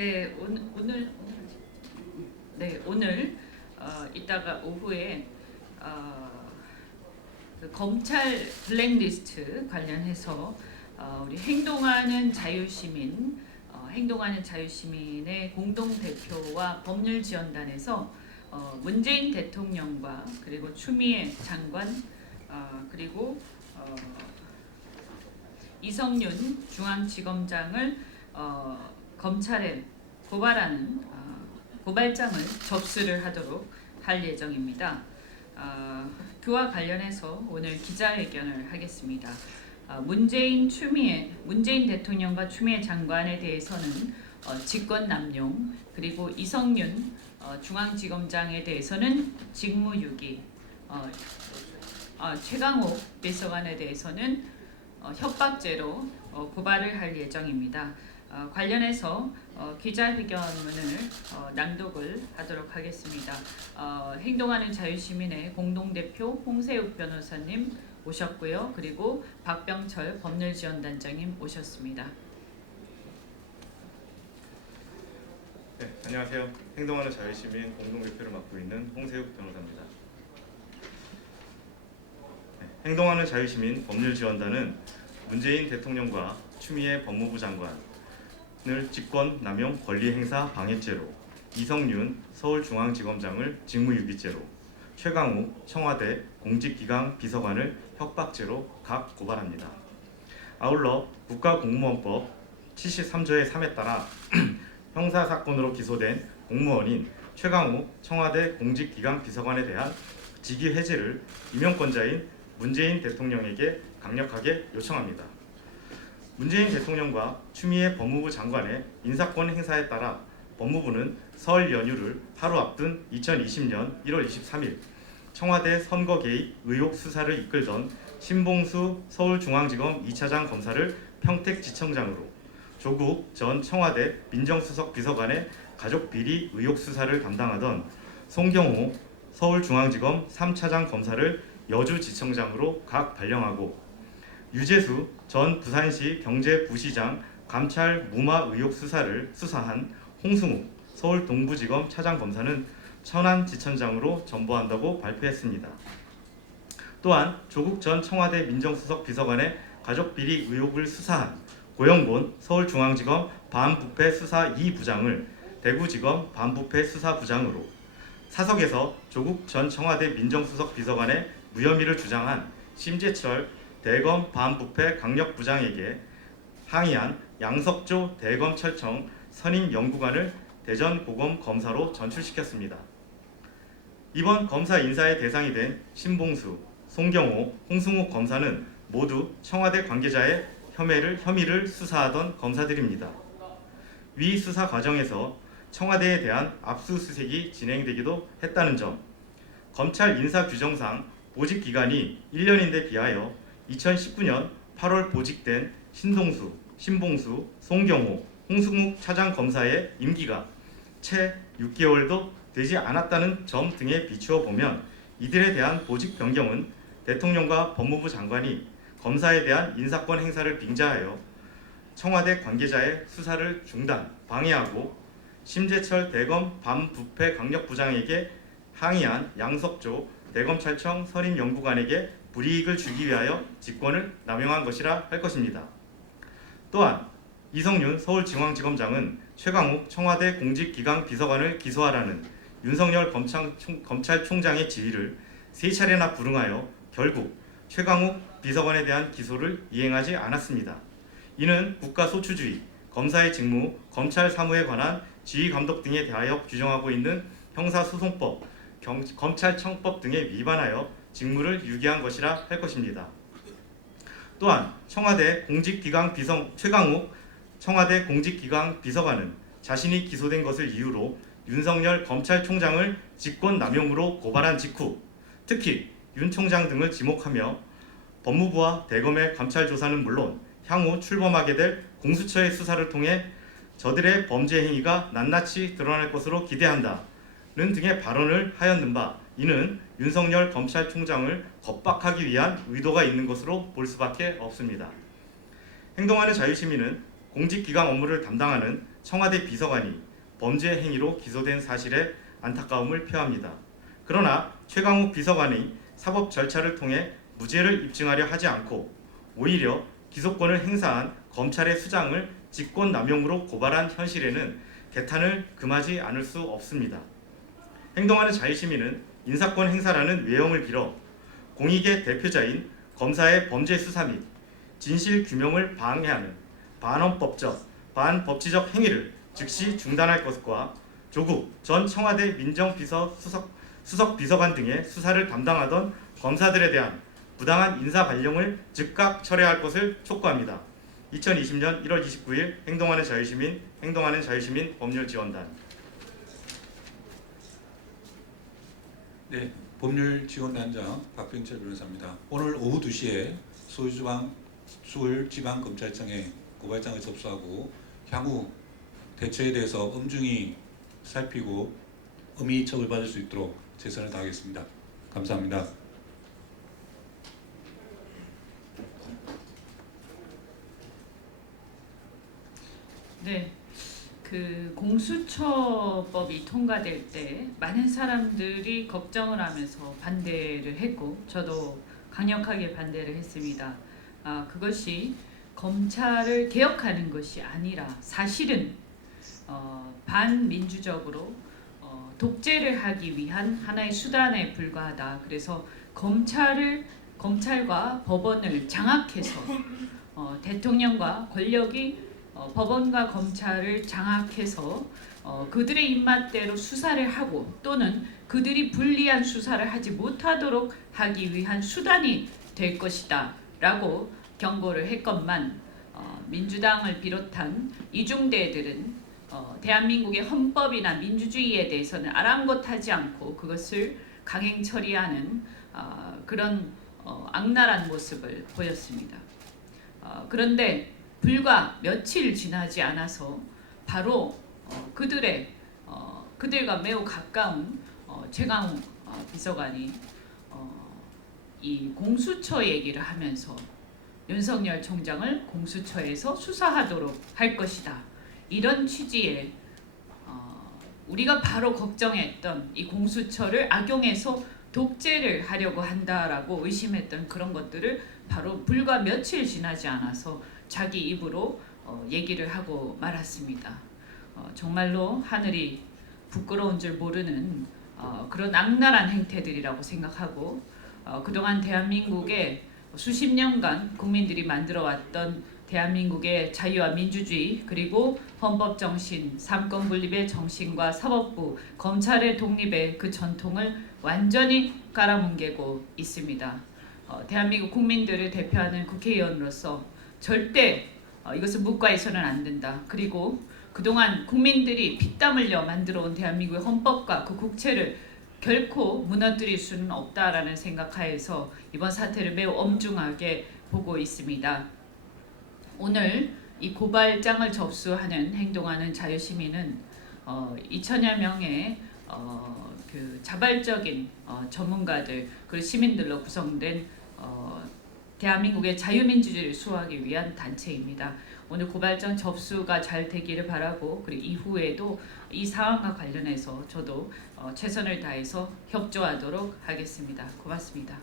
네, 오늘 이따가 오후에 그 검찰 블랙리스트 관련해서 우리 행동하는 자유시민의 공동 대표와 법률지원단에서 문재인 대통령과 그리고 추미애 장관 그리고 이성윤 중앙지검장을 검찰에 고발하는 고발장을 접수를 하도록 할 예정입니다. 그와 관련해서 오늘 기자회견을 하겠습니다. 문재인 대통령과 추미애 장관에 대해서는 직권남용, 그리고 이성윤 중앙지검장에 대해서는 직무유기, 최강욱 비서관에 대해서는 협박죄로 고발을 할 예정입니다. 관련해서 기자회견문을 낭독을 하도록 하겠습니다. 행동하는 자유시민의 공동대표 홍세욱 변호사님 오셨고요. 그리고 박병철 법률지원단장님 오셨습니다. 네, 안녕하세요. 행동하는 자유시민 공동대표를 맡고 있는 홍세욱 변호사입니다. 네, 행동하는 자유시민 법률지원단은 문재인 대통령과 추미애 법무부 장관을 직권남용 권리행사 방해죄로, 이성윤 서울중앙지검장을 직무유기죄로, 최강욱 청와대 공직기강 비서관을 협박죄로 각 고발합니다. 아울러 국가공무원법 73조의 3에 따라 형사사건으로 기소된 공무원인 최강욱 청와대 공직기강 비서관에 대한 직위 해지를 임명권자인 문재인 대통령에게 강력하게 요청합니다. 문재인 대통령과 추미애 법무부 장관의 인사권 행사에 따라 법무부는 설 연휴를 하루 앞둔 2020년 1월 23일 청와대 선거 개입 의혹 수사를 이끌던 신봉수 서울중앙지검 2차장 검사를 평택지청장으로, 조국 전 청와대 민정수석 비서관의 가족 비리 의혹 수사를 담당하던 송경호 서울중앙지검 3차장 검사를 여주지청장으로 각 발령하고, 유재수 전 부산시 경제부시장 감찰 무마 의혹 수사를 수사한 홍승욱 서울 동부지검 차장검사는 천안지청장으로 전보한다고 발표했습니다. 또한 조국 전 청와대 민정수석 비서관의 가족비리 의혹을 수사한 고영곤 서울중앙지검 반부패 수사 2부장을 대구지검 반부패 수사부장으로, 사석에서 조국 전 청와대 민정수석 비서관의 무혐의를 주장한 심재철 대검 반부패 강력부장에게 항의한 양석조 대검찰청 선임연구관을 대전고검 검사로 전출시켰습니다. 이번 검사 인사의 대상이 된 신봉수, 송경호, 홍승욱 검사는 모두 청와대 관계자의 혐의를 수사하던 검사들입니다. 위 수사 과정에서 청와대에 대한 압수수색이 진행되기도 했다는 점, 검찰 인사규정상 보직 기간이 1년인데 비하여 2019년 8월 보직된 신봉수, 송경호, 홍승욱 차장검사의 임기가 채 6개월도 되지 않았다는 점 등에 비추어 보면 이들에 대한 보직 변경은 대통령과 법무부 장관이 검사에 대한 인사권 행사를 빙자하여 청와대 관계자의 수사를 중단, 방해하고 심재철 대검 반부패 강력부장에게 항의한 양석조 대검찰청 선임연구관에게 불이익을 주기 위하여 직권을 남용한 것이라 할 것입니다. 또한 이성윤 서울중앙지검장은 최강욱 청와대 공직기강 비서관을 기소하라는 윤석열 검찰총장의 지휘를 3차례나 불응하여 결국 최강욱 비서관에 대한 기소를 이행하지 않았습니다. 이는 국가소추주의, 검사의 직무, 검찰 사무에 관한 지휘감독 등에 대하여 규정하고 있는 형사소송법, 검찰청법 등에 위반하여 직무를 유기한 것이라 할 것입니다. 또한 최강욱 청와대 공직기강 비서관은 자신이 기소된 것을 이유로 윤석열 검찰총장을 직권남용으로 고발한 직후 특히 윤 총장 등을 지목하며 법무부와 대검의 감찰 조사는 물론 향후 출범하게 될 공수처의 수사를 통해 저들의 범죄 행위가 낱낱이 드러날 것으로 기대한다는 등의 발언을 하였는 바, 이는 윤석열 검찰총장을 겁박하기 위한 의도가 있는 것으로 볼 수밖에 없습니다. 행동하는 자유시민은 공직기강 업무를 담당하는 청와대 비서관이 범죄 행위로 기소된 사실에 안타까움을 표합니다. 그러나 최강욱 비서관이 사법 절차를 통해 무죄를 입증하려 하지 않고 오히려 기소권을 행사한 검찰의 수장을 직권남용으로 고발한 현실에는 개탄을 금하지 않을 수 없습니다. 행동하는 자유시민은 인사권 행사라는 외형을 빌어 공익의 대표자인 검사의 범죄 수사 및 진실 규명을 방해하는 반헌법적, 반법치적 행위를 즉시 중단할 것과 조국 전 청와대 민정비서 수석 비서관 등의 수사를 담당하던 검사들에 대한 부당한 인사 발령을 즉각 철회할 것을 촉구합니다. 2020년 1월 29일 행동하는 자유시민 법률지원단. 네, 법률지원단장 박병철 변호사입니다. 오늘 오후 2시에 서울지방검찰청에 고발장을 접수하고 향후 대처에 대해서 엄중히 살피고 엄히 처벌받을 수 있도록 최선을 다하겠습니다. 감사합니다. 네, 그 공수처법이 통과될 때 많은 사람들이 걱정을 하면서 반대를 했고 저도 강력하게 반대를 했습니다. 그것이 검찰을 개혁하는 것이 아니라 사실은 반민주적으로 독재를 하기 위한 하나의 수단에 불과하다. 그래서 검찰과 법원을 장악해서 대통령과 권력이 법원과 검찰을 장악해서 그들의 입맛대로 수사를 하고 또는 그들이 불리한 수사를 하지 못하도록 하기 위한 수단이 될 것이다 라고 경고를 했건만 민주당을 비롯한 이중대들은 대한민국의 헌법이나 민주주의에 대해서는 아랑곳하지 않고 그것을 강행 처리하는 그런 악랄한 모습을 보였습니다. 그런데 불과 며칠 지나지 않아서 바로 그들과 매우 가까운 최강욱 비서관이 이 공수처 얘기를 하면서 윤석열 총장을 공수처에서 수사하도록 할 것이다. 이런 취지의 우리가 바로 걱정했던 이 공수처를 악용해서 독재를 하려고 한다라고 의심했던 그런 것들을 바로 불과 며칠 지나지 않아서 자기 입으로 얘기를 하고 말았습니다. 정말로 하늘이 부끄러운 줄 모르는 그런 악랄한 행태들이라고 생각하고 그동안 대한민국에 수십 년간 국민들이 만들어왔던 대한민국의 자유와 민주주의 그리고 헌법정신, 삼권분립의 정신과 사법부, 검찰의 독립의 그 전통을 완전히 깔아뭉개고 있습니다. 대한민국 국민들을 대표하는 국회의원으로서 절대 이것을 묵과해서는 안 된다. 그리고 그동안 국민들이 피땀 흘려 만들어온 대한민국의 헌법과 그 국채를 결코 무너뜨릴 수는 없다라는 생각하에서 이번 사태를 매우 엄중하게 보고 있습니다. 오늘 이 고발장을 접수하는 행동하는 자유시민은 2천여 명의 그 자발적인 전문가들 그리고 시민들로 구성된 대한민국의 자유민주주의를 수호하기 위한 단체입니다. 오늘 고발장 접수가 잘 되기를 바라고 그리고 이후에도 이 사안과 관련해서 저도 최선을 다해서 협조하도록 하겠습니다. 고맙습니다.